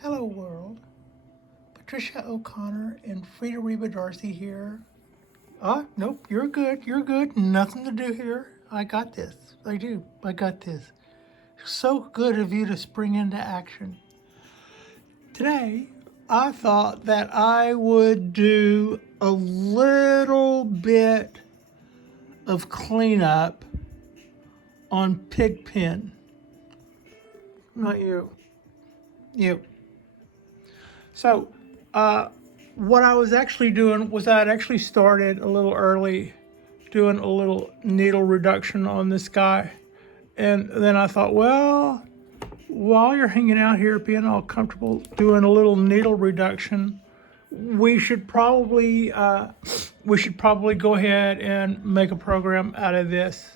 Hello world, Patricia O'Connor and Frida Reba Darcy here. Nope, you're good, nothing to do here. I got this, I got this. So good of you to spring into action. Today, I thought that I would do a little bit of cleanup on Pigpen. Not you, you. So, what I was actually doing was I'd actually started a little early doing a little needle reduction on this guy. And then I thought, well, while you're hanging out here being all comfortable doing a little needle reduction, we should probably go ahead and make a program out of this.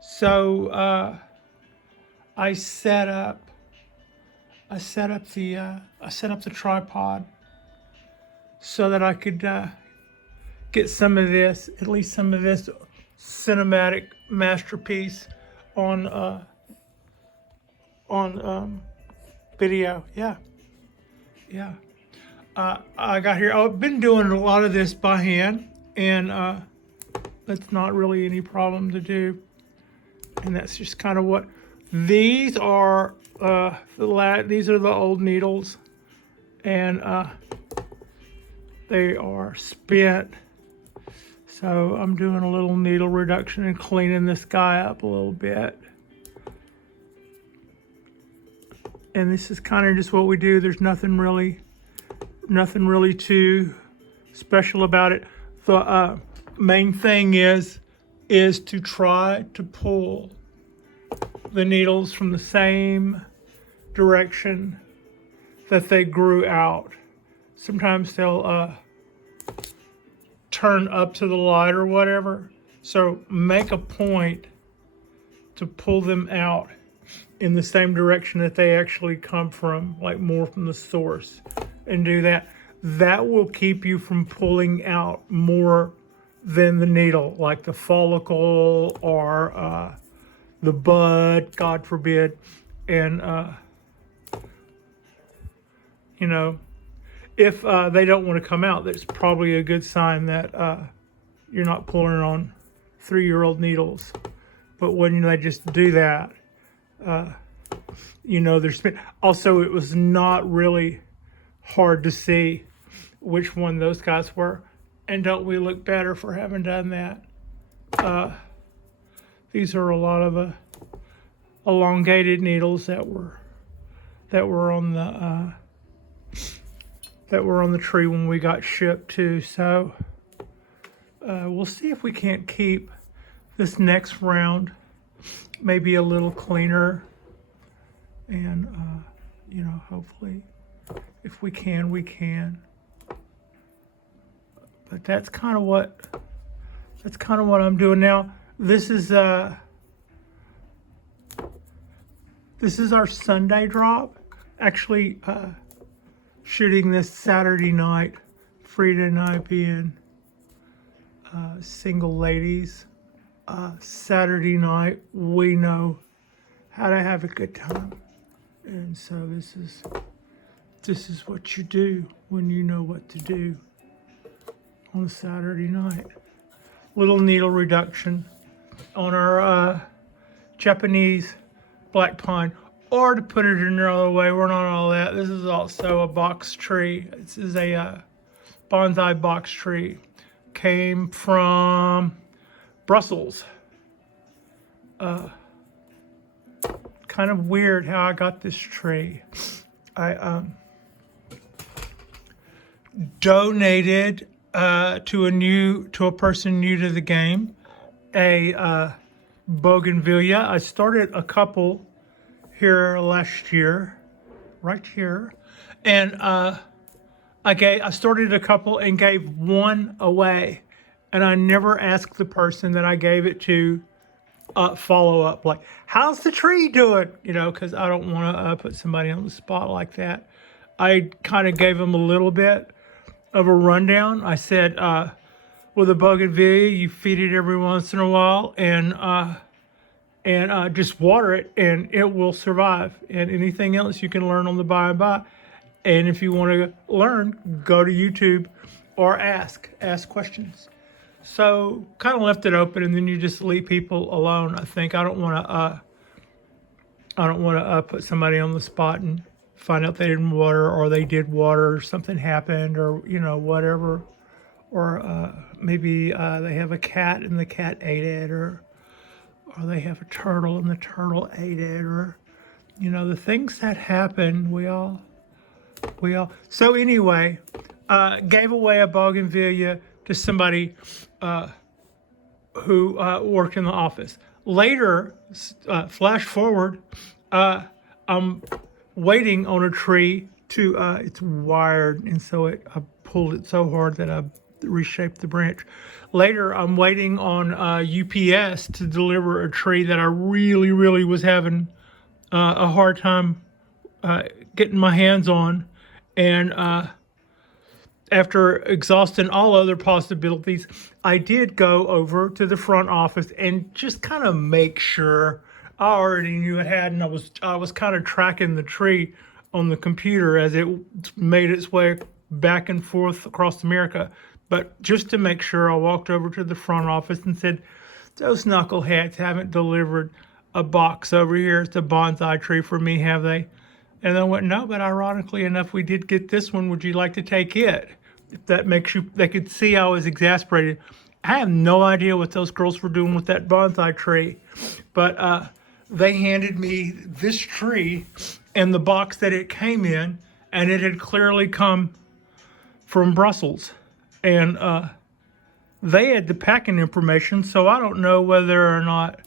So I set up the tripod so that I could get some of this, at least some of this cinematic masterpiece on video. Yeah. I got here. I've been doing a lot of this by hand, and that's not really any problem to do. And that's just kind of what these are. These are the old needles, and they are spent. So I'm doing a little needle reduction and cleaning this guy up a little bit. And this is kind of just what we do. There's nothing really too special about it. The main thing is to try to pull the needles from the same direction that they grew out. Sometimes they'll turn up to the light or whatever. So make a point to pull them out in the same direction that they actually come from, like more from the source, and do that. That will keep you from pulling out more than the needle, like the follicle or the bud, God forbid. And if they don't want to come out, that's probably a good sign that you're not pulling on 3-year-old needles. But when they just do that, there's been. Also, it was not really hard to see which one those guys were. And don't we look better for having done that? These are a lot of elongated needles that were on the tree when we got shipped too. So we'll see if we can't keep this next round maybe a little cleaner, and hopefully if we can, we can. But that's kind of what I'm doing now. This is our Sunday drop. Actually, shooting this Saturday night. Frida and I being single ladies. Saturday night, we know how to have a good time, and so this is what you do when you know what to do on a Saturday night. Little needle reduction on our Japanese black pine, or to put it another way, we're not all that. This is also a box tree. This is a bonsai box tree. Came from Brussels. Kind of weird how I got this tree. I donated to a person new to the game a bougainvillea. I started a couple here last year, right here, and I started a couple and gave one away. And I never asked the person that I gave it to follow up, like, how's the tree doing? Because I don't want to put somebody on the spot like that. I kind of gave them a little bit of a rundown. I said, with a bougainvillea, you feed it every once in a while, and just water it, and it will survive. And anything else you can learn on the by and by. And if you want to learn, go to YouTube or ask questions. So kind of left it open, and then you just leave people alone. I think I don't want to put somebody on the spot and find out they didn't water, or they did water, or something happened, or whatever, or maybe they have a cat and the cat ate it, or they have a turtle and the turtle ate it, or the things that happen. We all. So anyway, gave away a bougainvillea to somebody who worked in the office. Later, flash forward, I'm waiting on a tree to, it's wired, and so I pulled it so hard that I reshaped the branch. Later, I'm waiting on UPS to deliver a tree that I really, really was having a hard time getting my hands on. And after exhausting all other possibilities, I did go over to the front office and just kind of make sure. I already knew it had, and I was kind of tracking the tree on the computer as it made its way back and forth across America. But just to make sure, I walked over to the front office and said, "Those knuckleheads haven't delivered a box over here. It's a bonsai tree for me, have they?" And they went, "No, but ironically enough, we did get this one. Would you like to take it?" If that makes you, they could see I was exasperated. I have no idea what those girls were doing with that bonsai tree, but they handed me this tree and the box that it came in, and it had clearly come from Brussels. And they had the packing information, so I don't know whether or not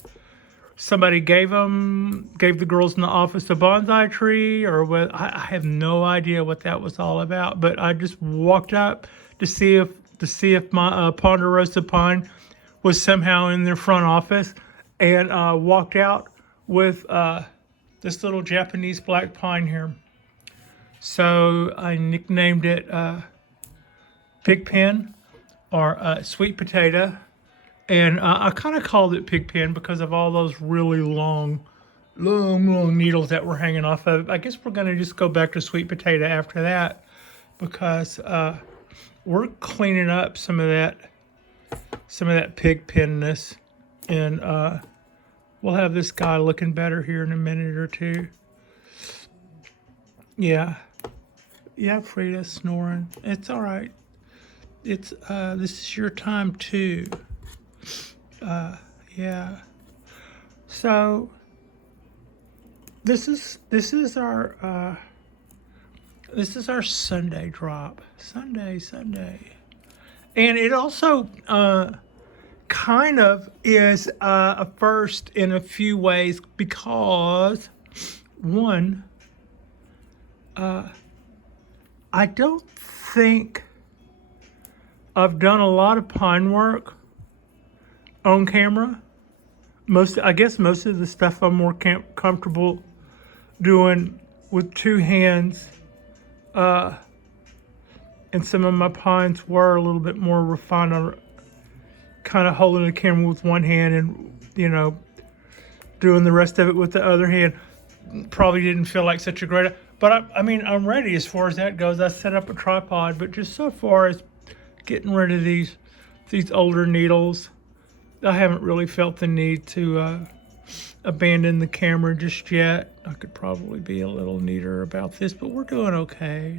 somebody gave the girls in the office a bonsai tree, or what. I have no idea what that was all about. But I just walked up to see if my ponderosa pine was somehow in their front office, and walked out with this little Japanese black pine here. So I nicknamed it Pigpen, or sweet potato. And I kind of called it Pigpen because of all those really long needles that were hanging off of it. I guess we're going to just go back to sweet potato after that, because we're cleaning up some of that Pigpenness, and we'll have this guy looking better here in a minute or two. Yeah, Frida's snoring. It's all right. It's this is your time too. Yeah. So this is our Sunday drop. Sunday. And it also kind of is a first in a few ways, because one, I don't think I've done a lot of pine work on camera. I guess most of the stuff I'm more comfortable doing with two hands, and some of my pines were a little bit more refined on kind of holding the camera with one hand and doing the rest of it with the other hand. Probably didn't feel like such a great, but I mean I'm ready as far as that goes. I set up a tripod, but just so far as getting rid of these older needles, I haven't really felt the need to abandon the camera just yet. I could probably be a little neater about this, but we're doing okay.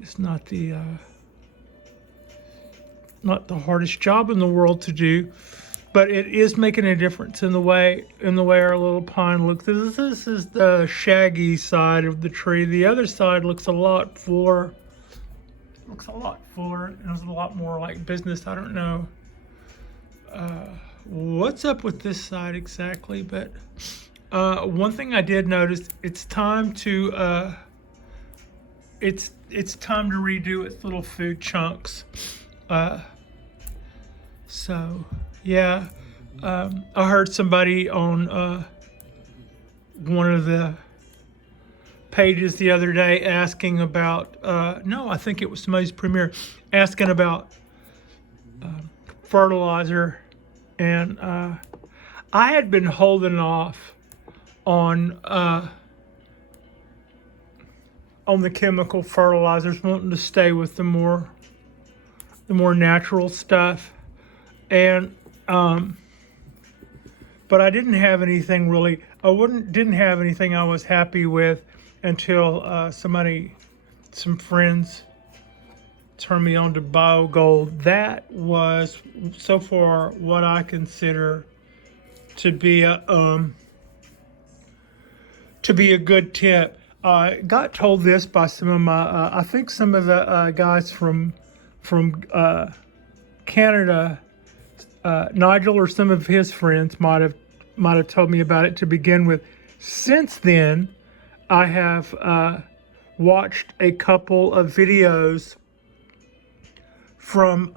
It's not the hardest job in the world to do, but it is making a difference in the way our little pine looks. This is the shaggy side of the tree. The other side looks a lot fuller. And it's a lot more like business. I don't know what's up with this side exactly, but one thing I did notice, it's time to redo its little food chunks. So yeah, I heard somebody on one of the pages the other day asking about I think it was somebody's premiere, asking about fertilizer, and I had been holding off on on the chemical fertilizers, wanting to stay with the more natural stuff. And but I didn't have anything really. Didn't have anything I was happy with until some friends turned me on to BioGold. That was so far what I consider to be a good tip. Got told this by some of my, I think some of the guys from Canada, Nigel or some of his friends might have told me about it to begin with. Since then, I have watched a couple of videos from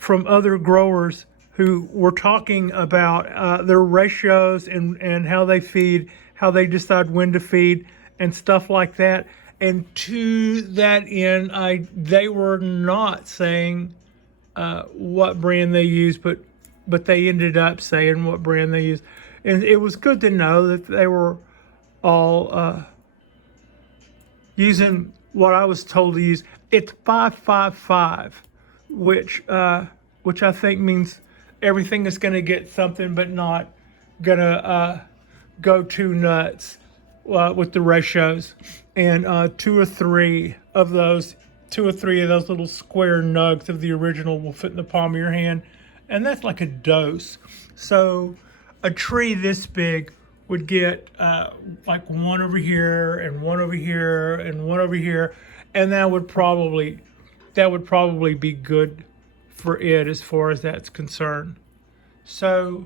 other growers who were talking about their ratios and how they feed, how they decide when to feed, and stuff like that. And to that end, they were not saying what brand they use, but they ended up saying what brand they use. And it was good to know that they were all using what I was told to use. It's 555, which I think means everything is going to get something, but not going to go too nuts with the ratios. And two or three of those little square nugs of the original will fit in the palm of your hand. And that's like a dose. So a tree this big would get like one over here and one over here and one over here. And that would probably be good for it as far as that's concerned. So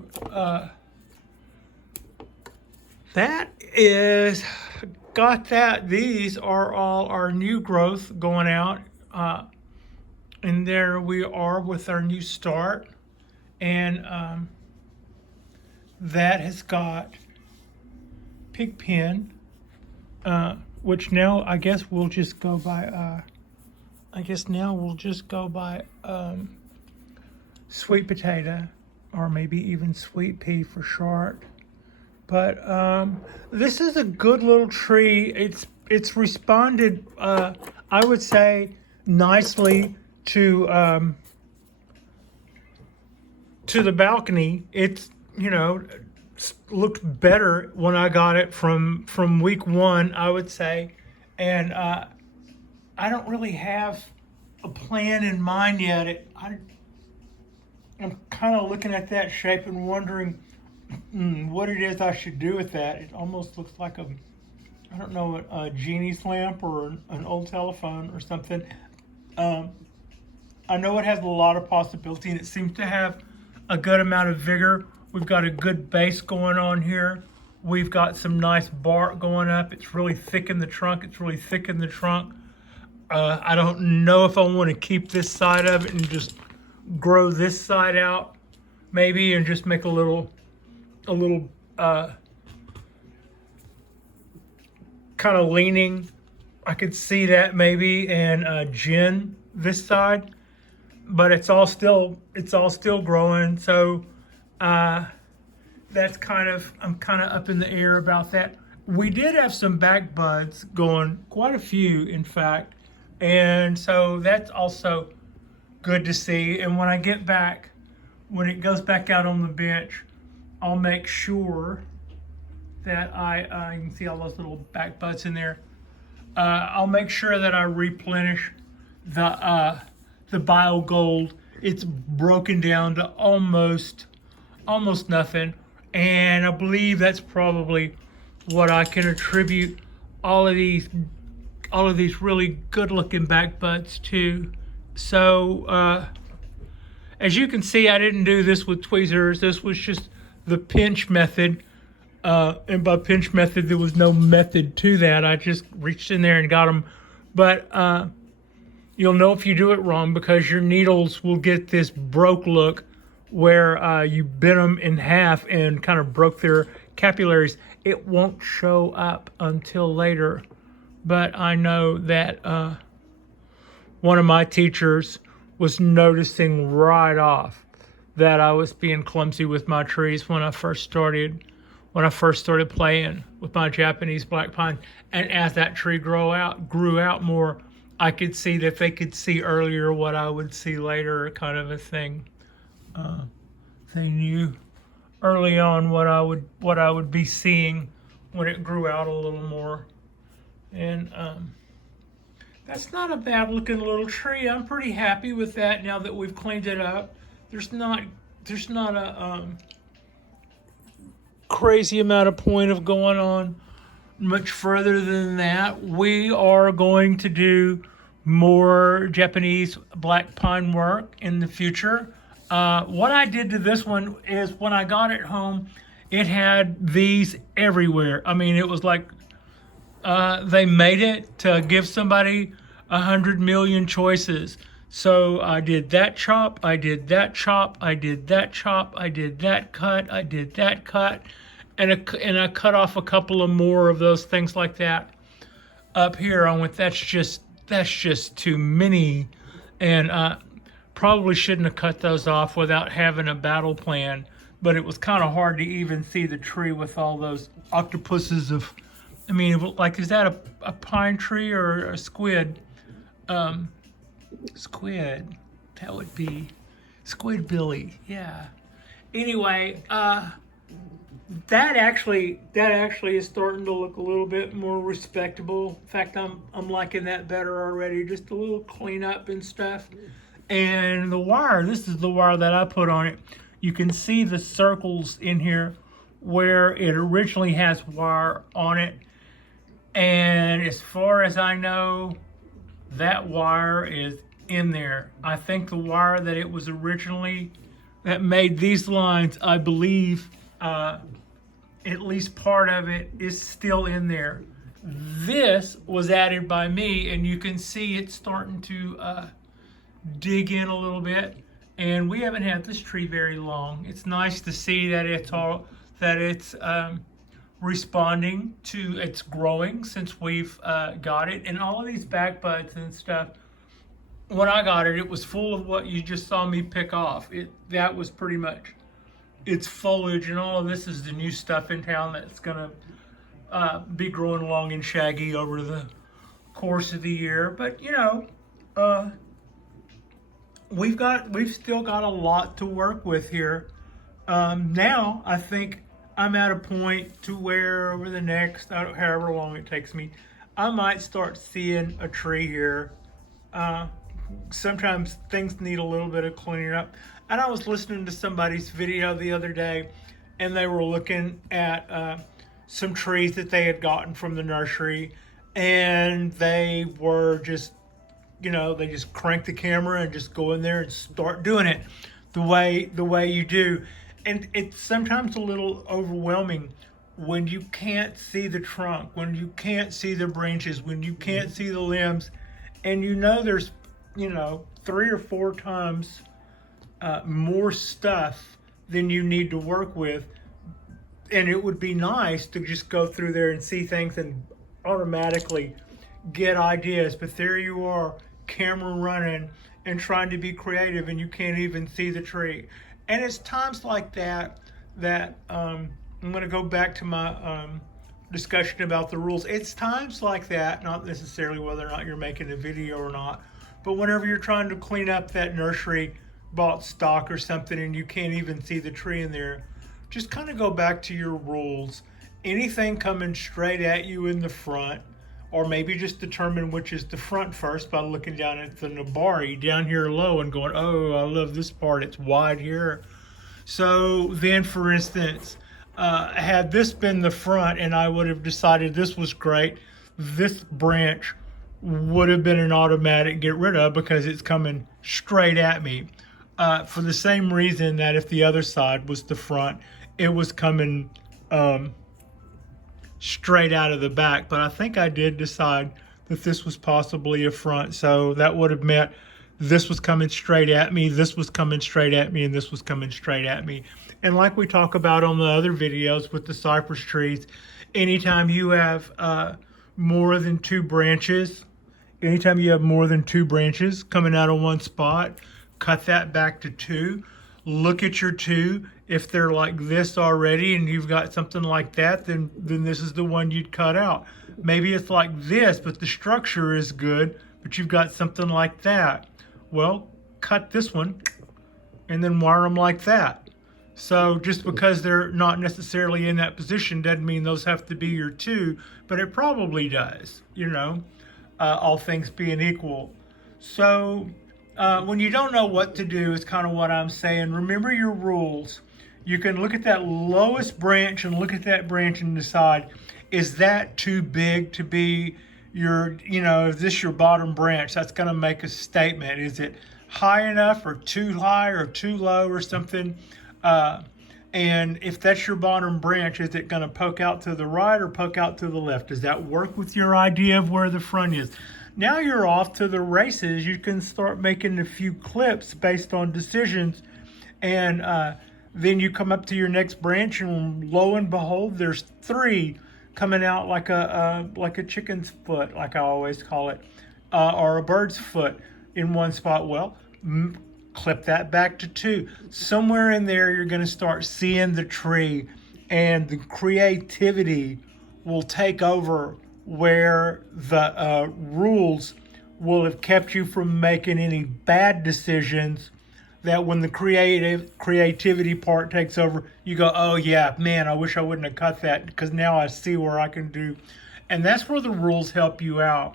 that is got that. These are all our new growth going out. And there we are with our new start. And that has got Pigpen, which now I guess we'll just go by sweet potato, or maybe even sweet pea for short. But this is a good little tree. It's responded, I would say, nicely to the balcony. It's, looked better when I got it from week one, I would say. And I don't really have a plan in mind yet. I'm kind of looking at that shape and wondering what it is I should do with that. It almost looks like a genie's lamp or an old telephone or something. I know it has a lot of possibility, and it seems to have a good amount of vigor. We've got a good base going on here. We've got some nice bark going up. It's really thick in the trunk. I don't know if I want to keep this side of it and just grow this side out, maybe, and just make a little kind of leaning. I could see that maybe, and gin this side, but it's all still growing. So I'm kind of up in the air about that. We did have some back buds going, quite a few, in fact, and so that's also good to see. And when it goes back out on the bench, I'll make sure that you can see all those little back buds in there. I'll make sure that I replenish the BioGold. It's broken down to almost nothing, and I believe that's probably what I can attribute all of these really good looking back buds to. So as you can see, I didn't do this with tweezers. This was just the pinch method, and by pinch method there was no method to that. I just reached in there and got them. But you'll know if you do it wrong, because your needles will get this broke look where you bent them in half and kind of broke their capillaries. It won't show up until later. But I know that one of my teachers was noticing right off that I was being clumsy with my trees when I first started when I first started playing with my Japanese black pine. And as that tree grew out more, I could see that they could see earlier what I would see later, kind of a thing. They knew early on what I would be seeing when it grew out a little more. And that's not a bad looking little tree. I'm pretty happy with that now that we've cleaned it up. There's not a crazy amount of point of going on much further than that. We are going to do more Japanese black pine work in the future. What I did to this one is when I got it home, it had these everywhere. I mean, it was like they made it to give somebody 100 million choices. So I did that chop, I did that chop, I did that chop, I did that cut, I did that cut, and I cut off a couple of more of those things like that up here. I went, that's just too many, and probably shouldn't have cut those off without having a battle plan. But it was kind of hard to even see the tree with all those octopuses of, I mean, like, is that a pine tree or a squid? Squid. That would be Squid Billy. Yeah. Anyway, that actually is starting to look a little bit more respectable. In fact, I'm liking that better already. Just a little cleanup and stuff. And the wire, this is the wire that I put on it. You can see the circles in here where it originally has wire on it. And as far as I know, that wire is in there. I think the wire that it was originally, that made these lines, I believe, at least part of it is still in there. This was added by me, and you can see it's starting to dig in a little bit. And we haven't had this tree very long. It's nice to see that it's responding to its growing since we've got it. And all of these back buds and stuff, when I got it, it was full of what you just saw me pick off. That was pretty much its foliage, and all of this is the new stuff in town that's gonna be growing long and shaggy over the course of the year. But you know, we've still got a lot to work with here. Now I think I'm at a point to where over the next, however long it takes me, I might start seeing a tree here. Sometimes things need a little bit of cleaning up. And I was listening to somebody's video the other day, and they were looking at some trees that they had gotten from the nursery, and they were just, you know, they just crank the camera and just go in there and start doing it the way you do. And it's sometimes a little overwhelming when you can't see the trunk, when you can't see the branches, when you can't see the limbs, and you know there's, you know, 3 or 4 times more stuff than you need to work with. And it would be nice to just go through there and see things and automatically get ideas. But there you are, camera running and trying to be creative, and you can't even see the tree. And it's times like that I'm going to go back to my discussion about the rules. It's times like that, not necessarily whether or not you're making a video or not, but whenever you're trying to clean up that nursery bought stock or something and you can't even see the tree in there, just kind of go back to your rules. Anything coming straight at you in the front, or maybe just determine which is the front first by looking down at the nabari down here low and going, oh, I love this part, it's wide here. So then, for instance, had this been the front and I would have decided this was great, this branch would have been an automatic get rid of because it's coming straight at me. For the same reason that if the other side was the front, it was coming straight out of the back. But I think I did decide that this was possibly a front, so that would have meant this was coming straight at me, this was coming straight at me, and this was coming straight at me. And like we talk about on the other videos with the cypress trees, anytime you have more than 2 branches, anytime you have more than 2 branches coming out of one spot, cut that back to 2. look at your two. If they're like this already and you've got something like that, then this is the one you'd cut out. Maybe it's like this, but the structure is good, but you've got something like that. Well, cut this one and then wire them like that. So just because they're not necessarily in that position doesn't mean those have to be your two, but it probably does, you know, all things being equal. So when you don't know what to do is kind of what I'm saying. Remember your rules. You can look at that lowest branch and look at that branch and decide, is that too big to be your, you know, is this your bottom branch? That's going to make a statement. Is it high enough or too high or too low or something? And if that's your bottom branch, is it going to poke out to the right or poke out to the left? Does that work with your idea of where the front is? Now you're off to the races. You can start making a few clips based on decisions, and then you come up to your next branch, and lo and behold, there's three coming out like a chicken's foot, like I always call it, or a bird's foot in one spot. Well, clip that back to two. Somewhere in there, you're going to start seeing the tree, and the creativity will take over where the rules will have kept you from making any bad decisions. That when the creativity part takes over, you go, oh yeah, man, I wish I wouldn't have cut that, because now I see where I can do. And that's where the rules help you out.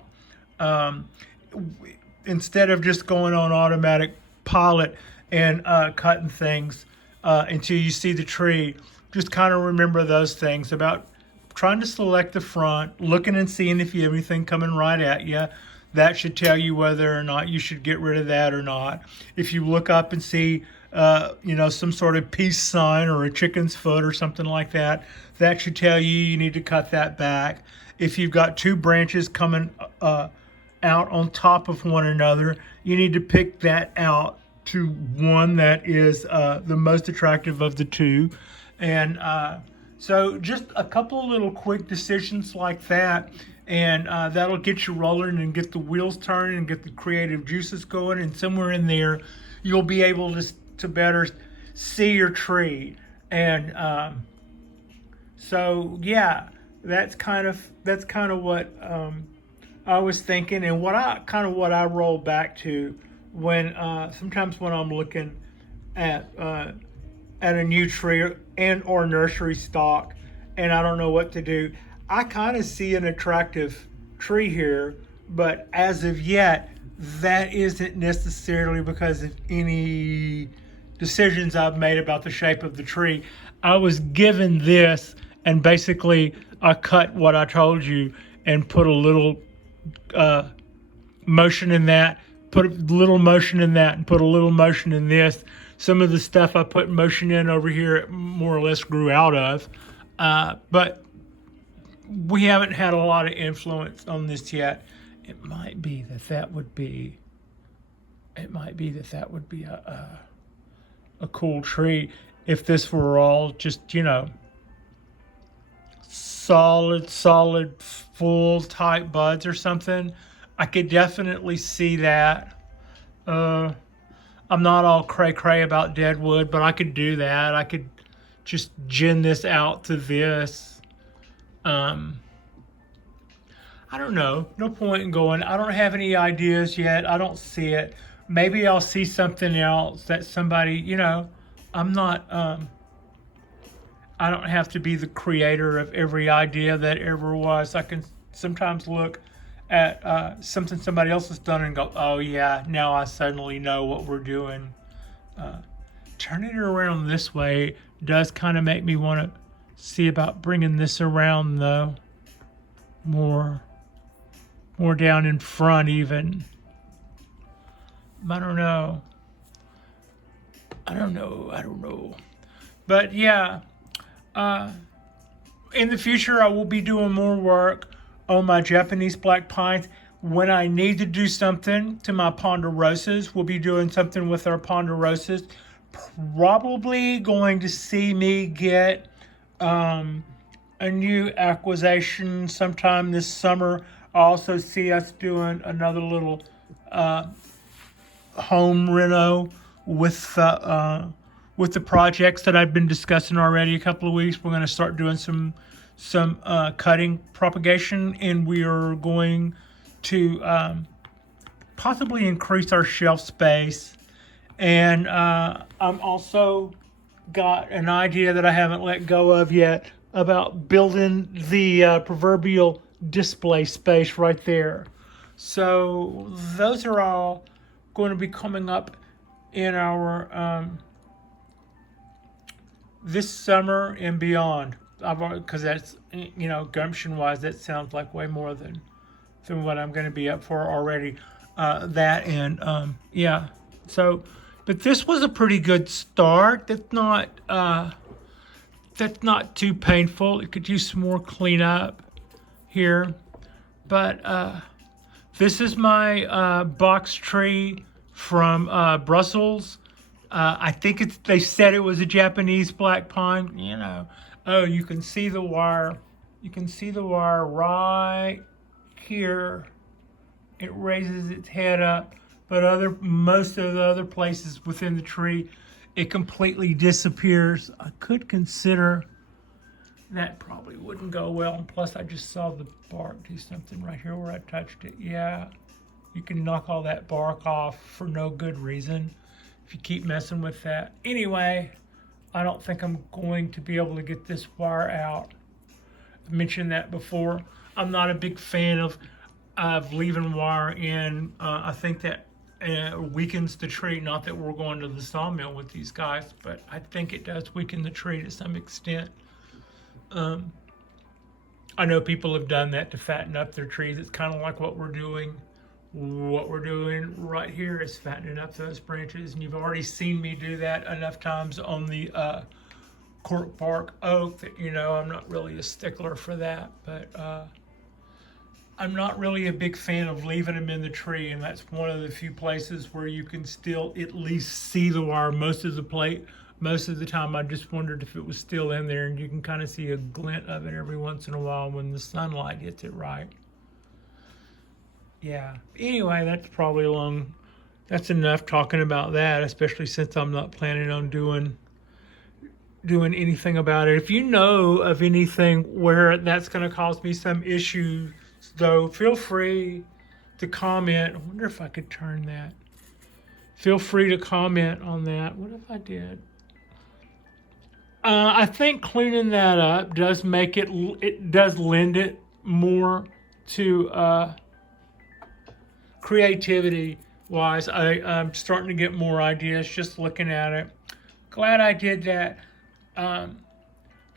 Instead of just going on automatic pilot and cutting things until you see the tree, just kind of remember those things about trying to select the front, looking and seeing if you have anything coming right at you. That should tell you whether or not you should get rid of that or not. If you look up and see, you know, some sort of peace sign or a chicken's foot or something like that, that should tell you you need to cut that back. If you've got two branches coming out on top of one another, you need to pick that out to one that is the most attractive of the two. And so just a couple of little quick decisions like that, and that'll get you rolling and get the wheels turning and get the creative juices going. And somewhere in there, you'll be able to better see your tree. And so yeah, that's kind of what I was thinking, and what I roll back to when sometimes when I'm looking at a new tree or nursery stock, and I don't know what to do. I kind of see an attractive tree here, but as of yet, that isn't necessarily because of any decisions I've made about the shape of the tree. I was given this, and basically I cut what I told you and put a little motion in that, put a little motion in that, and put a little motion in this. Some of the stuff I put motion in over here, it more or less grew out of. But we haven't had a lot of influence on this yet. It might be that would be a cool tree if this were all just, you know, solid, full type buds or something. I could definitely see that. I'm not all cray about dead wood, but I could do that. I could just gin this out to this. I don't know. No point in going. I don't have any ideas yet. I don't see it. Maybe I'll see something else that somebody, you know, I'm not, I don't have to be the creator of every idea that ever was. I can sometimes look at something somebody else has done and go, oh yeah, now I suddenly know what we're doing. Turning it around this way does kind of make me want to see about bringing this around though, more down in front even. I don't know. But yeah, in the future I will be doing more work on my Japanese black pines. When I need to do something to my ponderosas, we'll be doing something with our ponderosas. Probably going to see me get a new acquisition sometime this summer. I also see us doing another little home reno with with the projects that I've been discussing already a couple of weeks. We're going to start doing some cutting propagation, and we are going to possibly increase our shelf space. And I'm also got an idea that I haven't let go of yet about building the proverbial display space right there. So those are all going to be coming up in our this summer and beyond. Because that's, you know, gumption wise, that sounds like way more than what I'm going to be up for already. That and yeah. So, but this was a pretty good start. That's not too painful. It could use some more cleanup here, but this is my box tree from Brussels. I think they said it was a Japanese black pine. You know, oh, you can see the wire. You can see the wire right here. It raises its head up, but most of the other places within the tree, it completely disappears. I could consider that probably wouldn't go well. And plus, I just saw the bark do something right here where I touched it. Yeah, you can knock all that bark off for no good reason if you keep messing with that. Anyway, I don't think I'm going to be able to get this wire out. I've mentioned that before. I'm not a big fan of leaving wire in. I think that weakens the tree. Not that we're going to the sawmill with these guys, but I think it does weaken the tree to some extent. I know people have done that to fatten up their trees. It's kind of like what we're doing. What we're doing right here is fattening up those branches, and you've already seen me do that enough times on the cork bark oak that, you know, I'm not really a stickler for that, but I'm not really a big fan of leaving them in the tree, and that's one of the few places where you can still at least see the wire. Most of the time I just wondered if it was still in there, and you can kind of see a glint of it every once in a while when the sunlight hits it right. Yeah, anyway, that's enough talking about that, especially since I'm not planning on doing anything about it. If you know of anything where that's going to cause me some issues, though, feel free to comment. I wonder if I could turn that. Feel free to comment on that. What if I did? I think cleaning that up does make it does lend it more to creativity wise. I'm starting to get more ideas just looking at it. Glad I did that.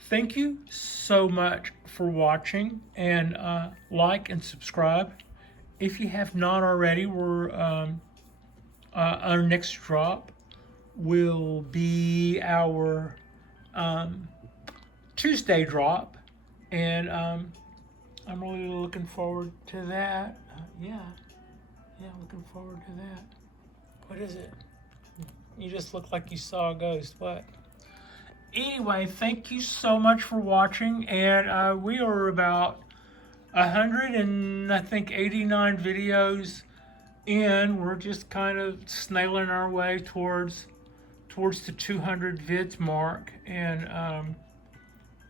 Thank you so much for watching, and like and subscribe if you have not already. Our next drop will be our Tuesday drop, and I'm really looking forward to that. Yeah, looking forward to that. What is it? You just look like you saw a ghost. What? Anyway, thank you so much for watching, and we are about 189 videos in. We're just kind of snailing our way towards the 200 vids mark, and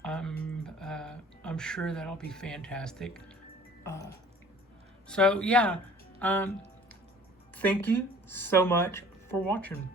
I'm sure that'll be fantastic. So yeah, thank you so much for watching.